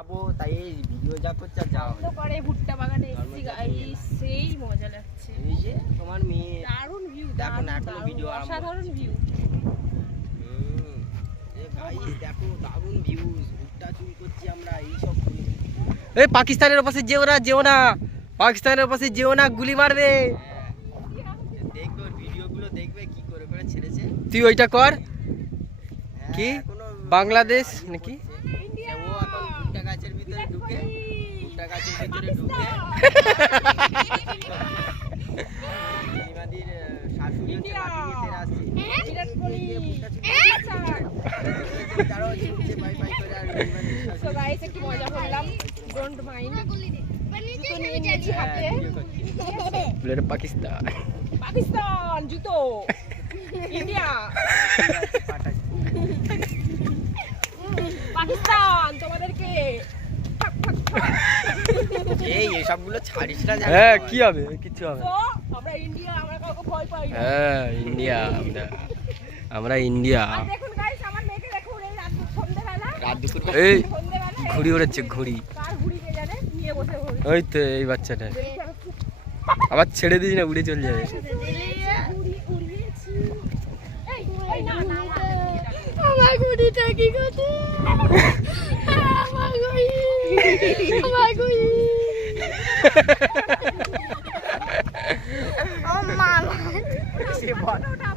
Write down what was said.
যাবো তাই ভিডিও যা করছে যাও করে ভুট্টা বাগানে এসেছি গাইস, সেই মজা লাগছে। এই যে তোমার মেয়ে দারুণ ভিউ, দেখো না এখনো ভিডিও অসাধারণ ভিউ। গাইস দেখো দারুণ ভিউজ, ভুট্টা চুরি করছি আমরা এই সব। এই পাকিস্তানের পাশে যেও না পাকিস্তানের পাশে যেও না, গুলি মারবে। দেখবে ভিডিওগুলো দেখবে কি করে করে ছেড়েছে। তুই ওইটা কর কি বাংলাদেশ নাকি ও এখন ভুট্টা গাছের ভিতরে ঢুকে নিমাদির শাশুড়ি হচ্ছে লাঠি নিয়ে তেরে আসছে। বিরাট কোহলি। তারাও ছুটছে বাই বাই করে আর নিমাদির সো শাশুড়ি গাইস একটু মজা করলাম, ডোন্ট মাইন্ড। জুতো নিয়ে নিয়েছি হাতে। বলে পাকিস্তান পাকিস্তান জুতো, ইন্ডিয়া পাকিস্তান তোমাদেরকে এই সবগুলো ছাড়িস না। হ্যাঁ কি হবে, কিছু হবে তো আমরা ইন্ডিয়া, আমরা কাউকে ভয় পাই না। হ্যাঁ ইন্ডিয়া, আমরা ইন্ডিয়া। আর দেখুন গাইস আমার মেয়েকে দেখুন, এই রাত সন্ধ্যাবেলা রাত দুপুর এই সন্ধ্যাবেলা ঘুড়ি উড়াচ্ছে, ঘুড়ি। কার ঘুড়ি কে জানে নিয়ে বসে ঘুড়ি। ওই তো এই বাচ্চাটা আবার ছেড়ে দিস না, উড়ে চলে যাবে। ঘুড়ি উড়িয়েছি। এই ওই না না আমার ঘুড়িটা কি করছে, আমার ঘুড়ি, আমার ঘুড়ি। ও মামা সে বড়টা